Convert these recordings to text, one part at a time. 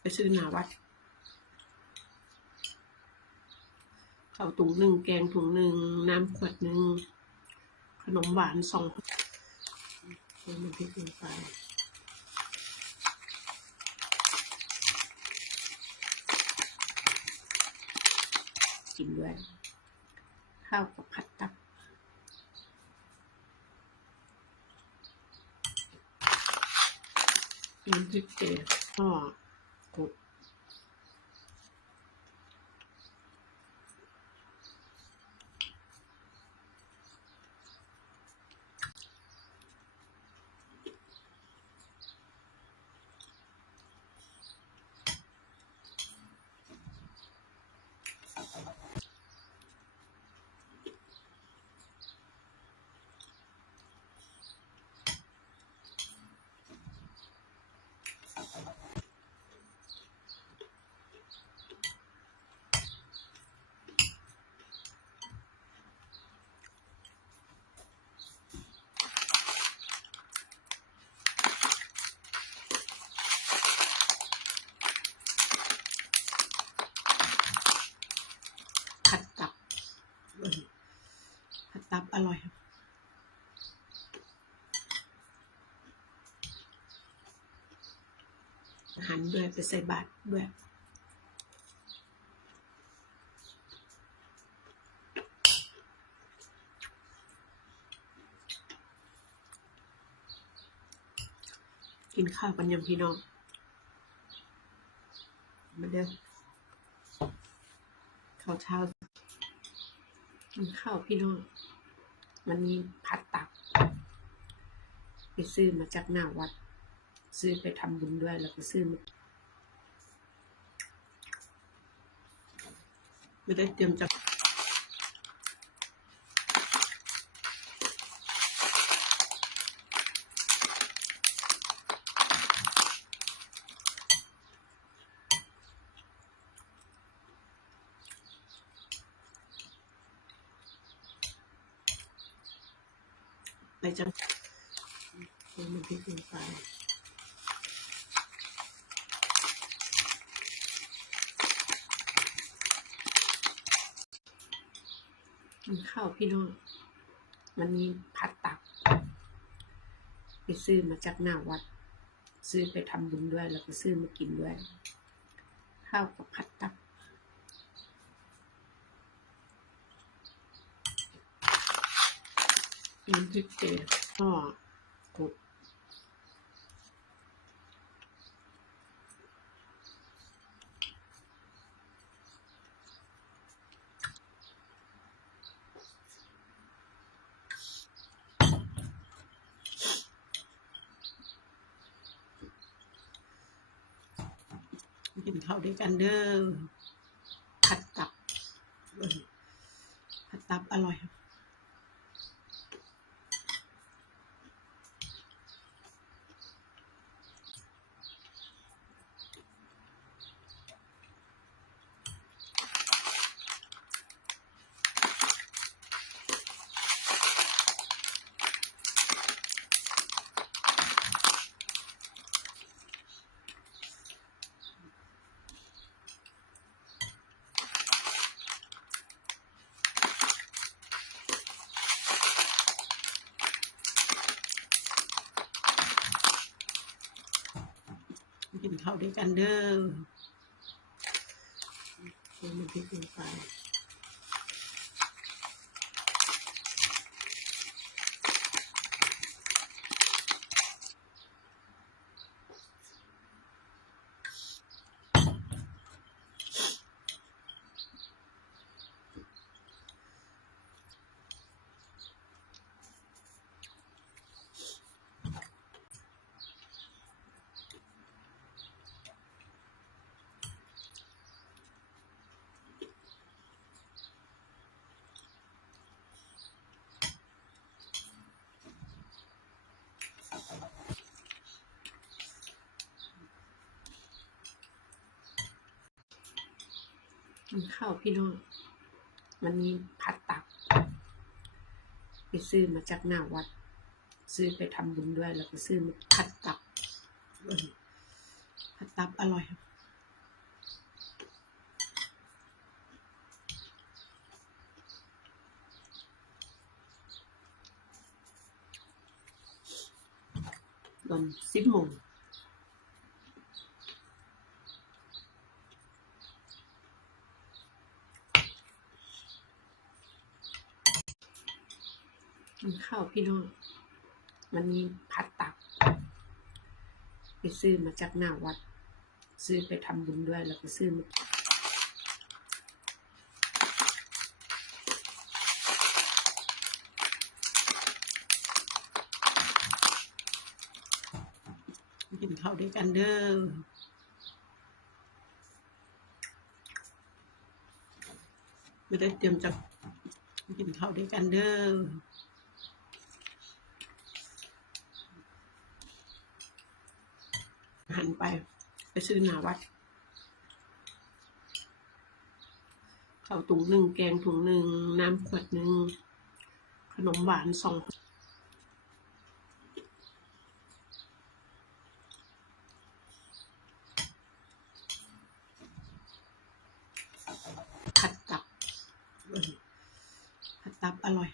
ไปซื้อนาวัดข้าวถุงหนึ่งแกงถุงหนึ่งน้ำขวดหนึ่งขนมหวานสองเติมน้ำพริกลงไปกินด้วย ข้าวกับผัดตับน้ำพริกเกลือ ก็กดผัดตับเออ ผัดตับอร่อยครับอาหารด้วยไปใส่บาตรด้วยกินข้าวกันยังพี่น้องมาเด้อข้าวเช้า ข้าวพี่น้องวันนี้ผัดตับไปซื้อมาจากหน้าวัด ซื้อไปทำบุญด้วยแล้วก็ซื้อมาไม่ได้เตรียมจาก ไปจังเติมน้ำพริกลงไปกินข้าวพี่น้องวันนี้ผัดตับ ไปซื้อมาจากหน้าวัด ซื้อไปทำบุญด้วย แล้วก็ซื้อมากินด้วย ข้าวกับผัดตับ น้ำพริกเกลือก็กดกินข้าวด้วยกันเด้อผัดตับผัดตับอร่อยครับ ด้วยกันเด้อเติมน้ำพริกลงไป กินข้าวพี่น้องวันนี้ผัดตับไปซื้อมาจากหน้าวัด ซื้อไปทำบุญด้วย แล้วก็ซื้อมาผัดตับผัดตับอร่อยครับตอนสิบโมง กินข้าวพี่น้องวันนี้ผัดตับไปซื้อมาจากหน้าวัด ซื้อไปทำบุญด้วยแล้วก็ซื้อมากินข้าวด้วยกันเด้อไม่ได้เตรียมจะกินข้าวด้วยกันเด้อ หันไป ไปซื้อนาวัดข้าวถุงหนึ่งแกงถุงหนึ่งน้ำขวดหนึ่งขนมหวานสองผัดตับผัดตับอร่อย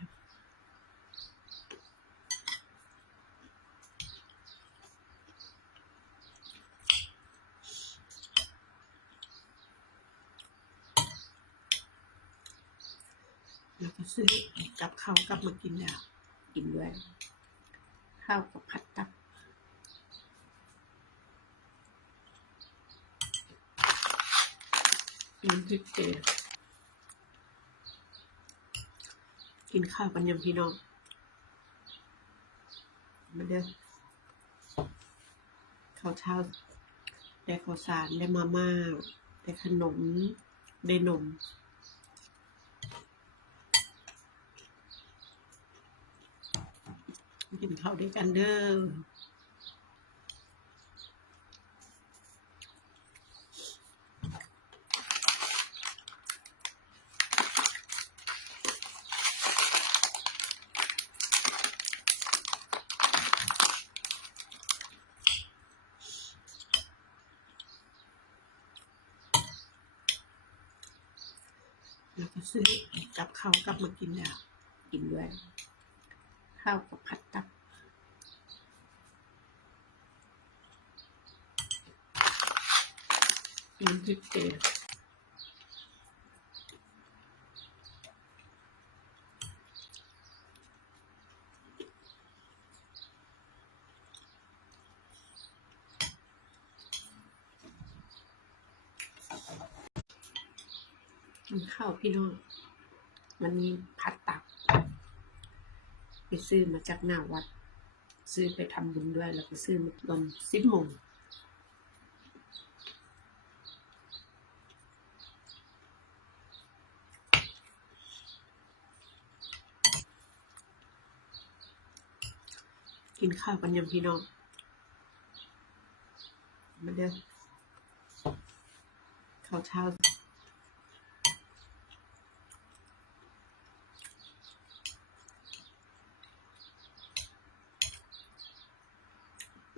ครับแล้วก็ซื้อกับข้าวกลับมากินแล้วกินด้วย ข้าวกับผัดตับน้ำพริกเกลือกินข้าวกันยังพี่น้องมาเด้อข้าวเช้าได้ข้าวสารได้มาม่าได้ขนม ได้นม กินข้าวด้วยกันเด้อแล้วก็ซื้อกับเขากลับมากินแล้วกินด้วย ข้าวกับผัดตับน้ำพริกเกลือกินข้าวพี่น้องวันนี้ผัดตับ ไปซื้อมาจากหน้าวัด ซื้อไปทำบุญด้วย แล้วก็ซื้อมาตอนสิบโมงกินข้าวกันยังพี่น้องมาเด้อข้าวเช้า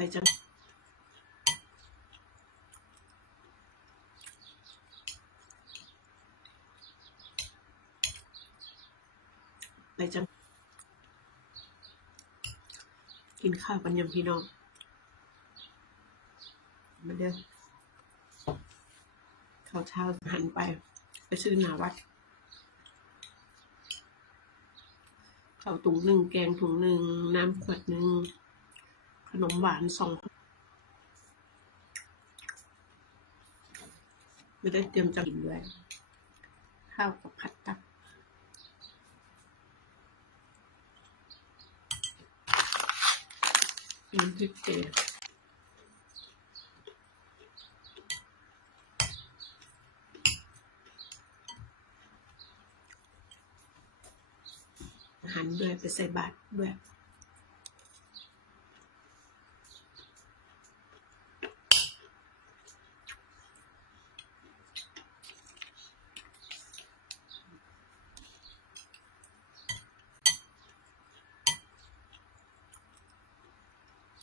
ไปจังไปจัง กินข้าวกันยังพี่น้องมาเด้อข้าวเช้าหันไป ไปซื้อหนาวัดข้าวถุงหนึ่งแกงถุงหนึ่งน้ำขวดหนึ่ง ขนมหวานสองไม่ได้เตรียมจะกินด้วย ข้าวกับผัดตับน้ำพริกเกลือหันด้วยไปใส่บาตรด้วย